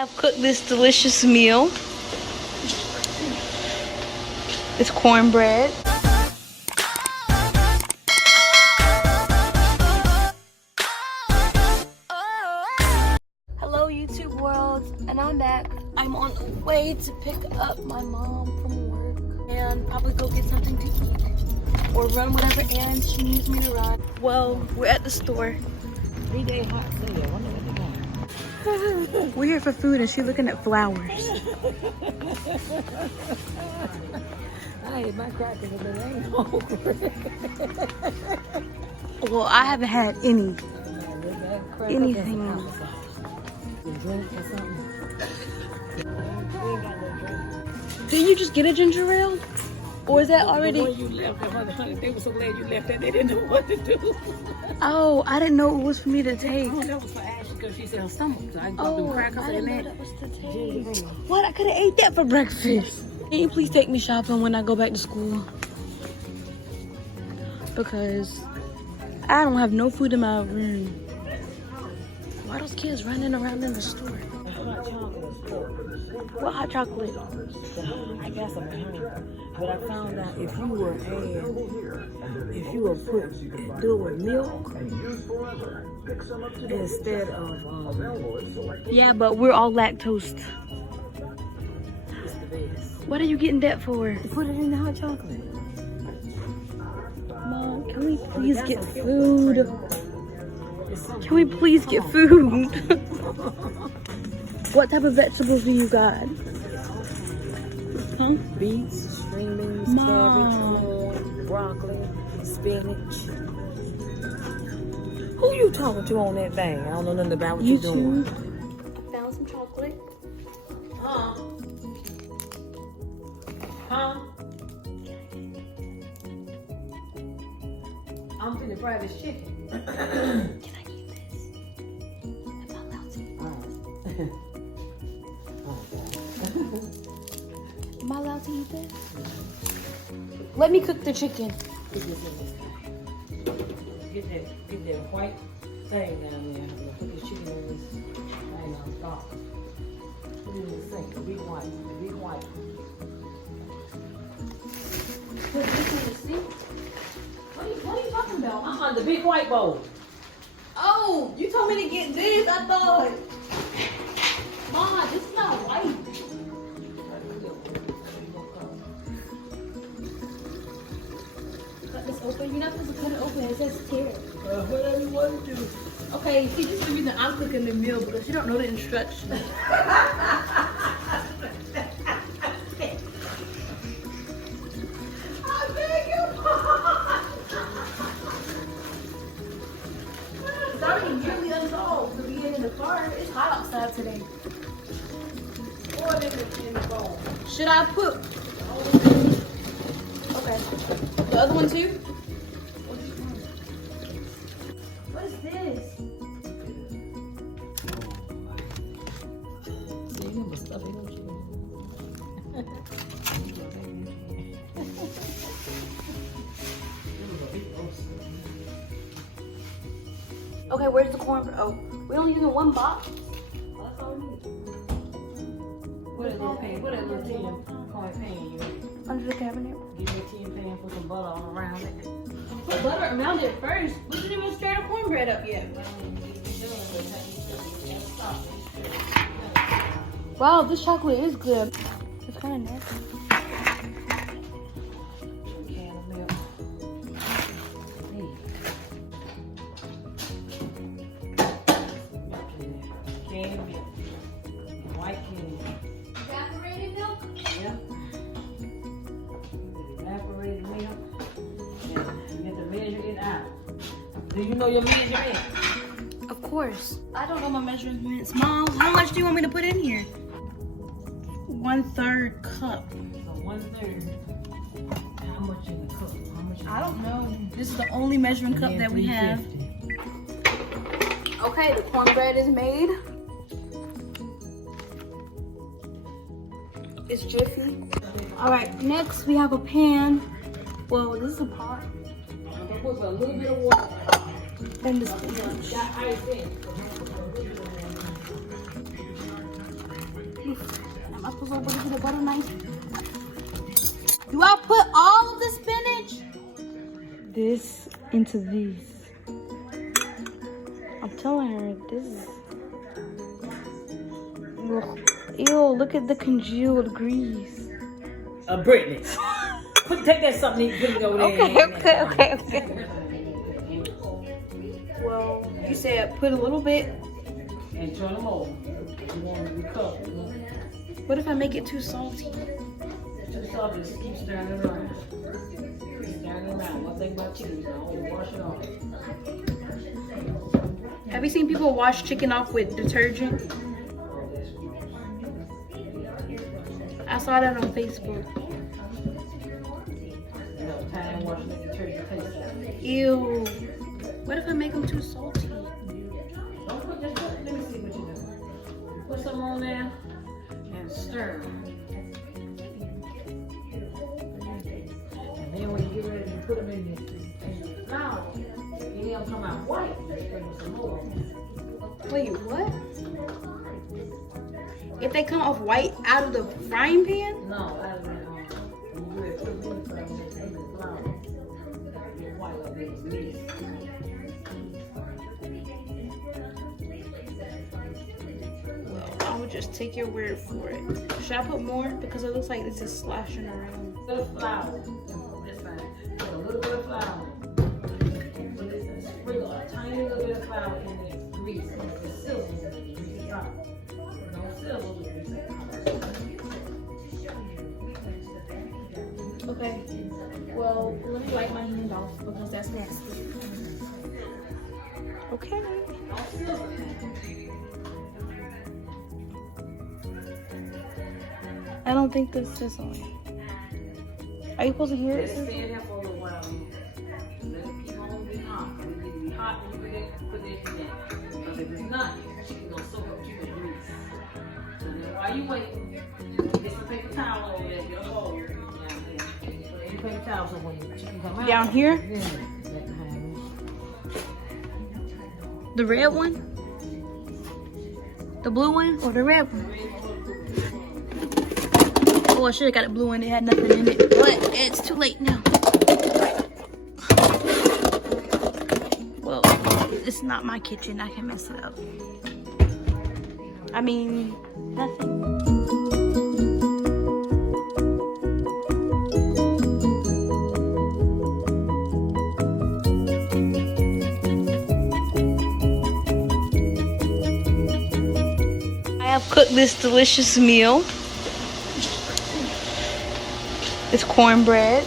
have cooked this delicious meal. It's cornbread. Hello YouTube world, and I'm back. I'm on the way to pick up my mom from work and probably go get something to eat or run whatever errands she needs me to run. Well, we're at the store. 3-day hot sale. I wonder what they're doing. We're here for food and she's looking at flowers. I ate my crackers and they ain't hungry. Well, I haven't had anything. Drink or something. Didn't you just get a ginger ale? Or is that already? When you left, they were so glad you left that they didn't know what to do. Oh, I didn't know it was for me to take. Oh, that was for Ashley because she said her stomach. So I got them crackers I didn't know and that was to take. ginger ale. What? I could have ate that for breakfast. Can you please take me shopping when I go back to school? Because I don't have no food in my room. Why are those kids running around in the store? Hot chocolate. What hot chocolate? I got some home, but I found out if you were do it with milk instead of Yeah, but we're all lactose. it's the best. What are you getting that for? Put it in the hot chocolate. Mom, can we please get food? Can we please get food? What type of vegetables do you got? Huh? Beets, string beans, Mom. cabbage, corn, broccoli, spinach. Who you talking to on that thing? I don't know nothing about what you're doing. I found some chocolate. Huh? Huh? I'm finna fry this chicken. Can I eat this? Am I allowed to? Am I allowed to eat this? Let me cook the chicken. Get that white thing down there. Put the chicken in this thing on top. Put it in the sink. The big white. Put this in the sink. What are you talking about? Uh-huh, the big white bowl. Oh, you told me to get this. I thought. Mom, this is not white. Cut this open. You're not supposed to cut it open. It says tear. Whatever you want to do. Okay, see, this is the reason I'm cooking the meal because you don't know the instructions. It's already nearly unsolved to be in the car. It's hot outside today. Pour it in the bowl. Should I put? Okay. The other one too? What is this? See, you must stuff it, don't you? Okay, where's the corn? Oh, we only using one box? Well, that's all we need. What is this pan? What is this tin coin pan you Under the cabinet. Give me a tin pan, put some butter all around it. Put butter around it first. We didn't even stir the cornbread up yet. Wow, this chocolate is good. It's kind of nasty. Can of milk. Can of milk. White can. Evaporated milk? Yep. Evaporated milk. And you have to measure it out. Do you know your measurement? Of course. I don't know my measurements. Mom, how much do you want me to put in here? 1/3 cup. So 1/3. How much in the cup? How much? I don't know. This is the only measuring cup that we have. Okay, the cornbread is made. It's jiffy. All right, next we have a pan. Well, this is a pot. Put a little bit of water. And the spinach. Got ice in. Am I supposed to open it with a butter knife? Do I put all of the spinach? This into these. I'm telling her this is. Ew, look at the congealed grease. Brittany. Take that something and put it over there. Okay. Well, you said put a little bit. And turn them over. You want to recover. What if I make it too salty? Too salty, just keep stirring it around. Keep stirring it around. One thing about chicken, you can always wash it off. Have you seen people wash chicken off with detergent? I saw that on Facebook. You know, time washing the detergent tastes like. Ew. What if I make them too salty? Don't put this, let me see what you do. Put some on there and stir. And then when you get ready to put them in the flour, and they'll come out white. Sprinkle some more. Wait, what? If they come off white out of the frying pan? No, out of the you ready to put them in the flour. Get white like this. I would just take your word for it. Should I put more? Because it looks like this is sloshing around. A little flour. That's fine. Put a little bit of flour. Put this, sprinkle a tiny little bit of flour in there. Grease. It's sizzle. Grease drop. Don't sizzle the grease. Okay. Well, let me wipe my hand off because that's nasty. Okay. I don't think this is on. Are you supposed to hear Just it? stay in there for a little while. Let it keep on being hot. When it be hot, when you put it in there. Because if it's not, chicken gonna soak up too much grease. So then while you waiting, get some paper towel over there, get a bowl down there. Put any paper towel so when the chicken come out. Down here? Yeah. Let it hang. The red one? The blue one or the red one? Oh, I should have got it blue one. It had nothing in it. But it's too late now. Well, it's not my kitchen. I can mess it up. I mean, nothing. I have cooked this delicious meal. It's cornbread.